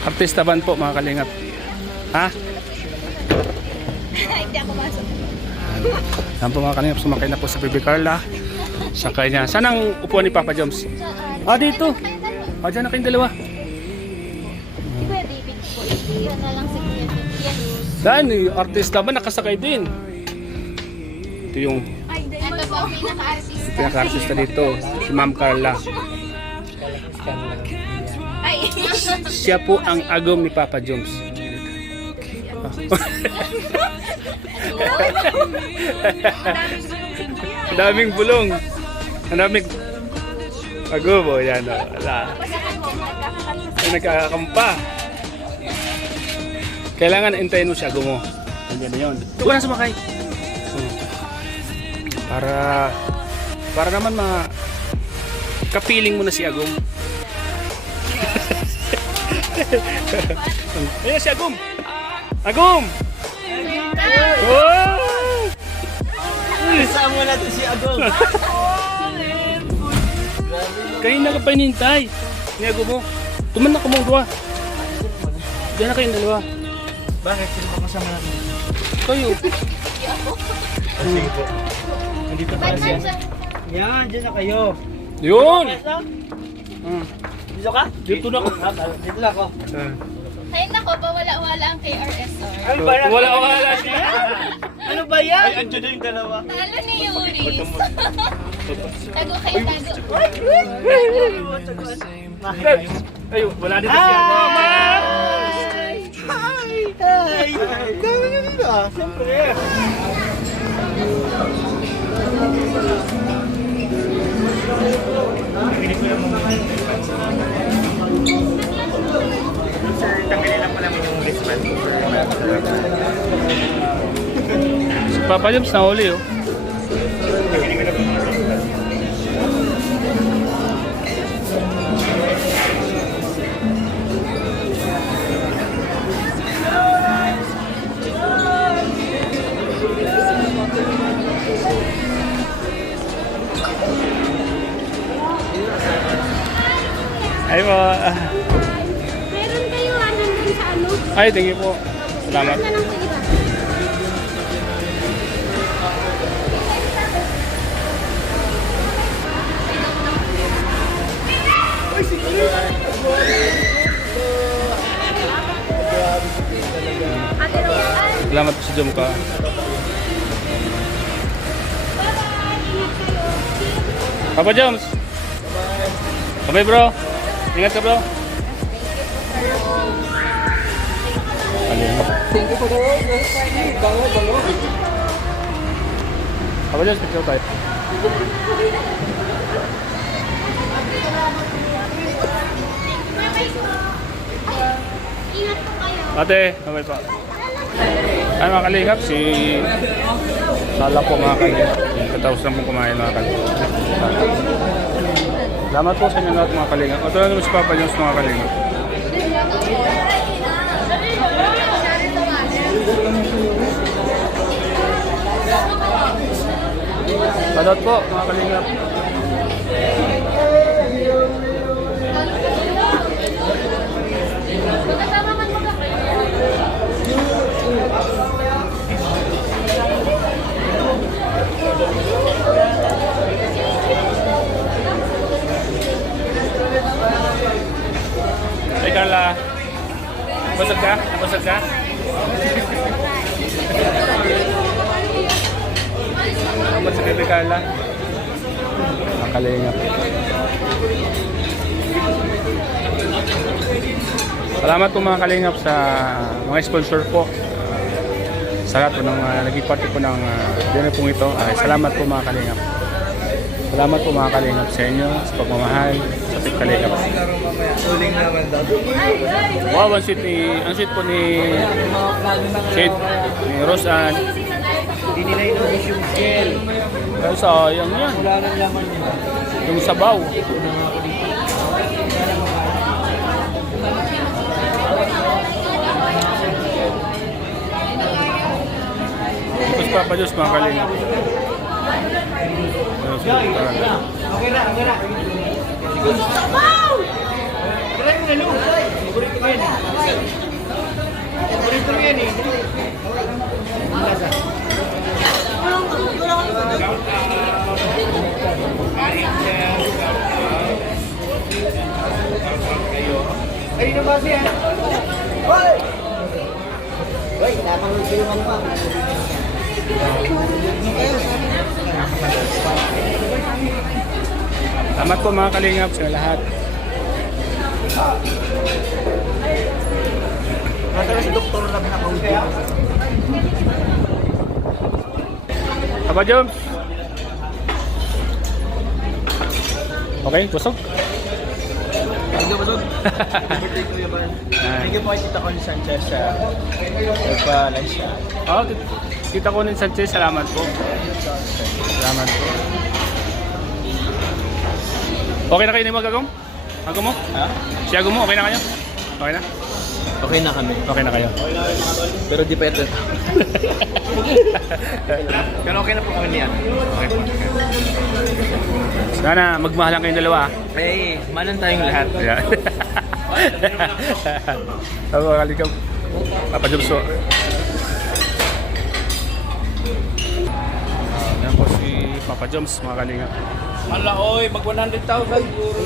Artista band po mga kalingap. Ha? Hindi ako masok. Yan po mga kalingap, sumakay na po sa Baby Carla. Sakay niya. Saan ang upuan ni Papa Joms? Ah, dito. Ah, dyan na kayong dalawa. Si Kuya David po. Yan na lang si Kuya David. Dahil, artista ba nakasakay din? Ito yung Ito po ang pinaka-artista. pinaka-artista dito, si Ma'am Carla. Ay! Siya po ang agom ni Papa Joms. Ang daming bulong. Ang daming agom. O yan o. Wala. Nagkakakampa. Kailangan intayin mo siya, agom mo. Yan na yun. Ito ko na sumakay. Para naman kapiling mo na si Agom. Ayan si Agom. Agom! Oh! Kasama natin si Agong. Kayo na ka pa inintay. Ni Agom mo. Tuman na kumong dua. Diyan na kayong dalawa. Bakit? Sino ba kasama natin? Kayo. Sige po. Nandito pa siya. Yan, dyan na kayo. Yun! Dito ka? Dito na ako. Dito na ako. Ay nako, pawala-wala ang KRSR. Ano ba yan? Wala siya. Ano ba yan? Ay, andyan na yung dalawa. Talo ni Yuris. Tago kayo, tago. Ay, wala dito si Agom. Hi! Dami nyo dito ah. Siyempre. Sir, tanggalin lang pala yung wristband. Si Papa Joms na huli oh. Ay po. Meron kayo nandun sa ano? Ay, thank you po. Salamat. Na lang sa iba. Ate Royan. Salamat po si Jom ka. Papa Joms. Bye bro. Ingat ka bro. Thank you po bro. Bango. Papa Joms, picture tayo. Ingat po kayo. Ate, bye pa. Ay mga kalingap, si Sala po mga kalingap. Katapos lang pong kumain mga kalingap. Salamat po sa inyo lahat mga kalingap. Ito na naman si Papa Joms mga kalingap. Shoutout po mga kalingap. Hey Carla, busog ka? Busog ka? Salamat sa Baby Carla. Nakalingap. Salamat po mga kalingap sa mga sponsor po. Sa lahat po ng naging party po ng dinner pong ito. Salamat po mga kalingap. Salamat po mga kalingap sa inyo, sa pagmamahal, sa pagkalingap. Uling naman daw. Wow, ang sweet po ni Shade, ni Rosan. Hindi nila inubos yung shell. Pero sayang yan. Wala nang laman yun. Yung sabaw. Tapos Papa Diyos mga kalingap. Okay na. Sabaw! Try mo na, Lu. Paborito ka yan eh. Paborito mo yan eh. Ay, na ba siya? Hoy! Hoy, tapang nagsiluman pa. Salamat po mga kalingap sa lahat. Natala si Dr. Lab na kaya? Papa Joms. Okay, busog? Hindi ba doon? Thank you po kay Tita Connie Sanchez sa nagpa-lunch siya. Oh, kita ko ni Sanchez, salamat po. Salamat po. Okay na kayo ni Magagom? Agom mo? Ha? Si Agom mo, okay na kayo? Okay na? Okay na kami. Okay na kayo. Pero di pa ito. Pero okay na po kami niyan. Okay po. Sana magmahalan kayong dalawa. Eh, manan tayong lahat. Yeah. Ako kalikam. Papa Joms po. Yan po si Papa Joms, mga kalingap. Mala, oy, mag 100,000 siguro.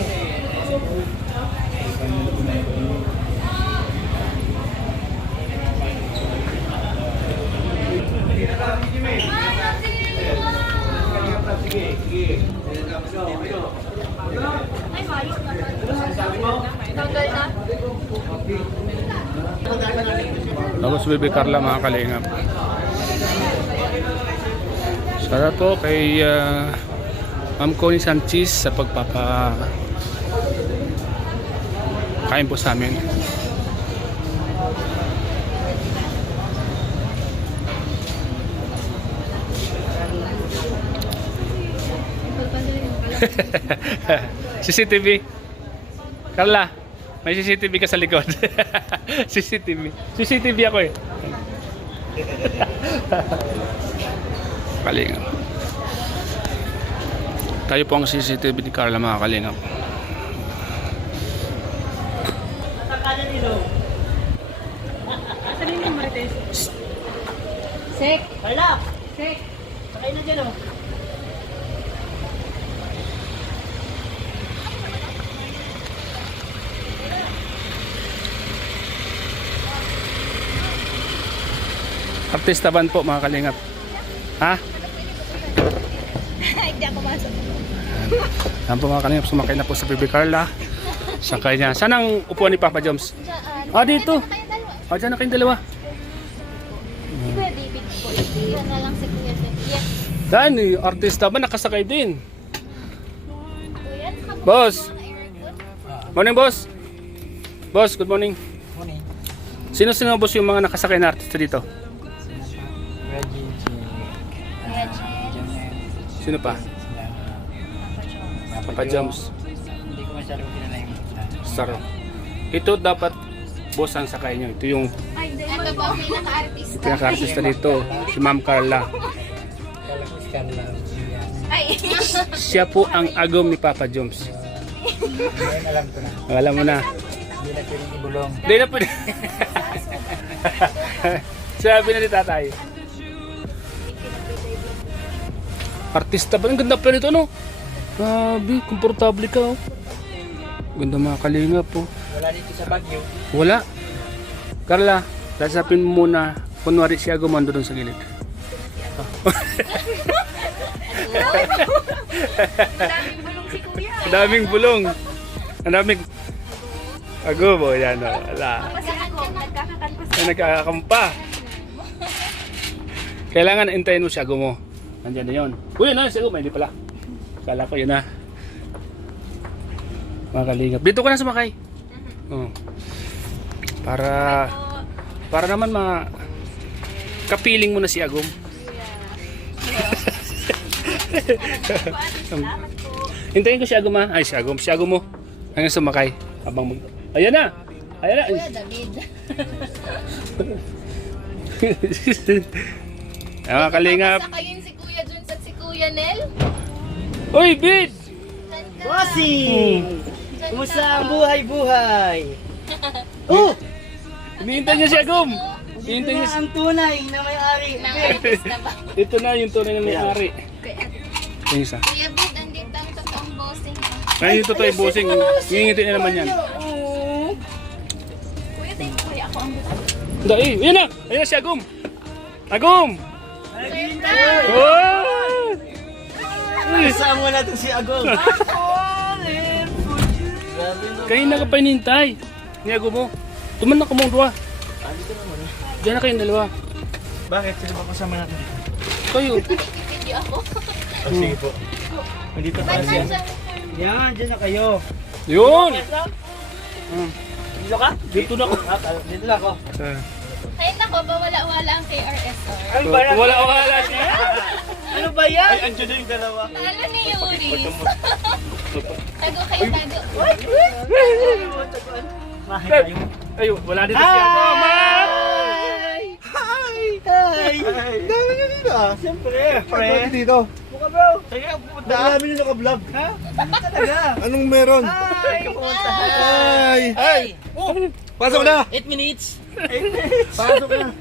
Tanggal na. Tapos Bebe Carla, mga kalingap. Salamat po kay Ma'am Connie Sanchez sa kain po sa amin. CCTV. Carla, may CCTV ka sa likod. CCTV ako eh. Kalingap. Tayo po ang CCTV ni Carla, mga kalingap. Sek. Carla, Sek. sakay na dyan oh. Artista band po, mga kalingap. Ha? Hindi ako masok. Yan po, mga kalingap, sumakay na po sa Bebe Carla. Sakay niya. Saan ang upuan ni Papa Joms? Diyan. Ah, dito. Kayong dalawa. Ah, dyan na kayong dalawa. Si Kuya David po. Yan na lang si Kuya Sek. Yes. Saan eh, artista ba? Nakasakay din. Kuya, nakabukas Boss. mo na aircon. Morning, boss. Boss, good morning. Morning. Sino-sino, boss, yung mga nakasakay na artista dito? Reggie, Kuya Jen. Sino pa? Papa Joms. Hindi ko masyadong kilala yung Saro. Ito dapat boss ang sakay nyo. Ito yung Ay, ito po ang pinaka-artista. pinaka-artista dito. Si Ma'am Carla. Carla. Ay. Siya po ang agom ni Papa Joms. Ngayon alam ko na. Alam mo na. Hindi na piling ibulong. Hindi na po. Sabi na ni tatay. Artista ba? Ang ganda pa nito, no? Grabe, komportable ka, oh. Ganda, mga kalingap, oh. Wala dito sa Baguio. Wala. Carla, lasapin mo muna. Kunwari si Agom ando doon sa gilid. Daming bulong si Kuya. Ang daming bulong. Ang daming... Agom, oh, yan, oh. Wala. Nagkakakan ko Ay, nagkakakampa. Kailangan intayin mo si Agom mo. Nandiyan na yun. Uy, na, si Agom. Ay, hindi pala. Kala ko yun na. Mga kalingap. Dito ka na sumakay. Oh. Para naman kapiling mo na si Agom. Hintayin ko si Agom, ha. Ay, si Agom. Si Agom mo. Hanggang sumakay. Habang Ayan na. Ayan na. Kuya David. Mga kalingap. Sakayin si Kuya Juns at si Kuya Nel. Uy, Bid! Diyan ka. Bossing! Diyan Kumusta ka. ang buhay-buhay? Oh! Hinihintay niya si Agum. Hinihintay niya si... Ang tunay na may-ari. Na-artista ba? Ito na yung tunay na may-ari. Kuya, Yung isa. Kuya Bud, andito ang totoong bossing. Ngayon ito tayo bossing. Hingintay na naman yan. Kuya, tayo kuya ako ang bossing. Dahil, yan na! Ayan na si Agum! Agum! Oh! Kasama natin si Agong. Kayo na ka pa hinintay. Ni Agum mo. Tumanan ka mong dua. Diyan na kayong dalawa. Bakit? Sino ba kasama natin dito? Kayo. Video ako. Oh, sige po. Nandito tayo siya. Yan, dyan na kayo. Yun! Dito ka? Dito na ako. Dito na ako. Ay, nako, bawala-wala ang KRSR. Ano ba yan? Wala siya. Ano ba yan? Ay, andyan na yung dalawa. Talo ni Yuris. Tago kayo, tago. Mahal tayo. Ay, wala dito si Agum. Hi! Dami nyo dito ah. Siyempre. Siyempre. Dito. Buka bro. Sige, pupunta. Dami nyo naka-vlog. Ha? Talaga. Anong meron? Hi! Hi! Hi! Pasok na! 8 minutes. Pasok na!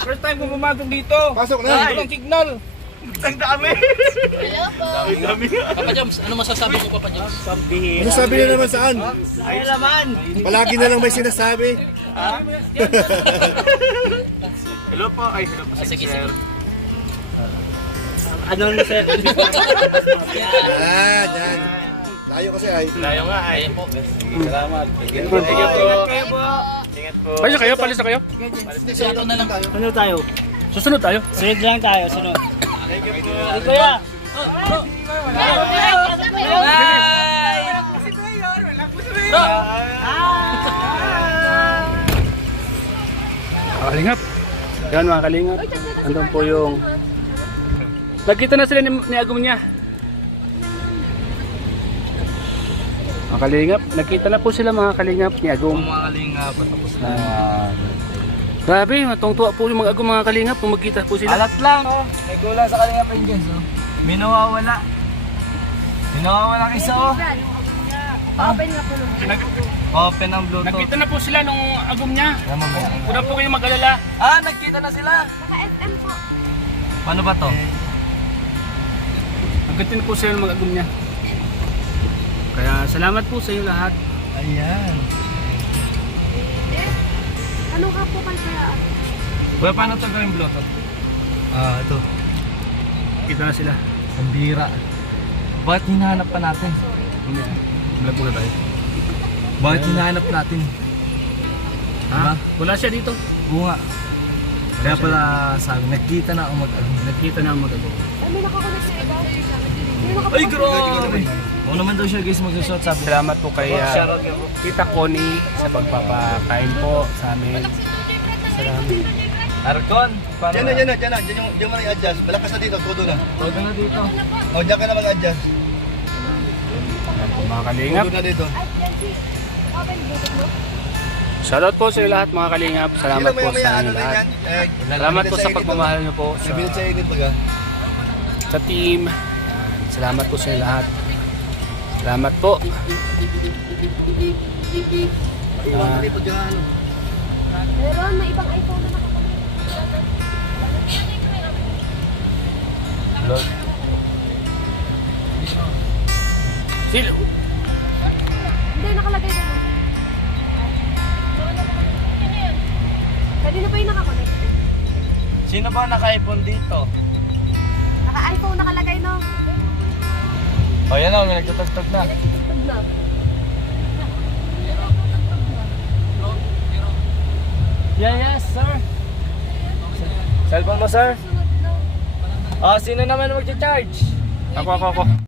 First time ko pumasok dito. Pasok na! Walang signal. Ang dami! Hello po. Papa Joms, ano masasabi mo Papa Joms? Sambihin. Ano sabi niya naman saan? Ay, laman! Palagi na lang may sinasabi. Hello po. Ay, hello po. Sige, sige. Ano na sir? Yan, yan. Layo kasi ay. Layo nga ay. Ayun po. Salamat. Thank you po. Ingat po. Ingat po. Palis na kayo, palis na kayo. Ito na lang. Ano tayo? Susunod tayo. Sunod lang tayo, sunod. Thank you po. Kuya! Kalingap. Yan mga kalingap. Andun po yung... Nagkita na sila ni Agum niya. Mga kalingap. Nagkita na po sila mga kalingap ni Agum. Mga kalingap, patapos na. Grabe, matungtuwa po yung mga Agum mga kalingap kung magkita po sila. Alat lang. May kulang sa kanila pa yun guys. May nawawala. May nawawala isa oh. Open nga po nun. Open ang Bluetooth. Nagkita na po sila nung Agum niya. Yan mamaya. Huwag na po kayong mag-alala. Ah, nagkita na sila. Naka-FM po. Paano ba to? Nagkita na po sila ng mga Agum niya. Kaya salamat po sa inyo lahat. Ayan. Ano ka po kaya? Well, paano to gawin Bluetooth? Ah, ito. Kita na sila. Ang bira. Bakit hinahanap pa natin? Hindi. Vlog muna tayo. Bakit hinahanap natin? Ha? Wala siya dito. Oo nga. Kaya pala sabi, nagkita na ako mag-agum. Nagkita na ang mga Agum. May nakakulit sa iba. Ay, grabe! Oo naman daw siya guys magsusot sabi. Salamat po kay Tita Connie sa pagpapakain po sa amin. Salamat. Arcon! Diyan na, diyan na, diyan na. Diyan mo na i-adjust. Malakas na dito, todo na. Todo na dito. O, diyan ka na mag-adjust. Mga kalingap. Todo na dito. At yan si open bluetooth mo. Shoutout po sa lahat mga kalingap. Salamat po sa inyo ano na lahat. yan. Salamat po sa pagmamahal niyo po sa, Nabilit sa init baga. sa team. Yan. Salamat po sa inyo lahat. Salamat po. Iwan ka pag ano. Meron, may ibang iPhone na nakakulit. Sino? Hindi, nakalagay na. Kanina pa yung nakakulit. Sino ba naka-iPhone dito? Naka-iPhone nakalagay, no? O yan o, may nagtutugtog na. Nagtutugtog na. Yes, sir. Cellphone mo, sir? Sunod na. Sino naman mag-charge? Ako.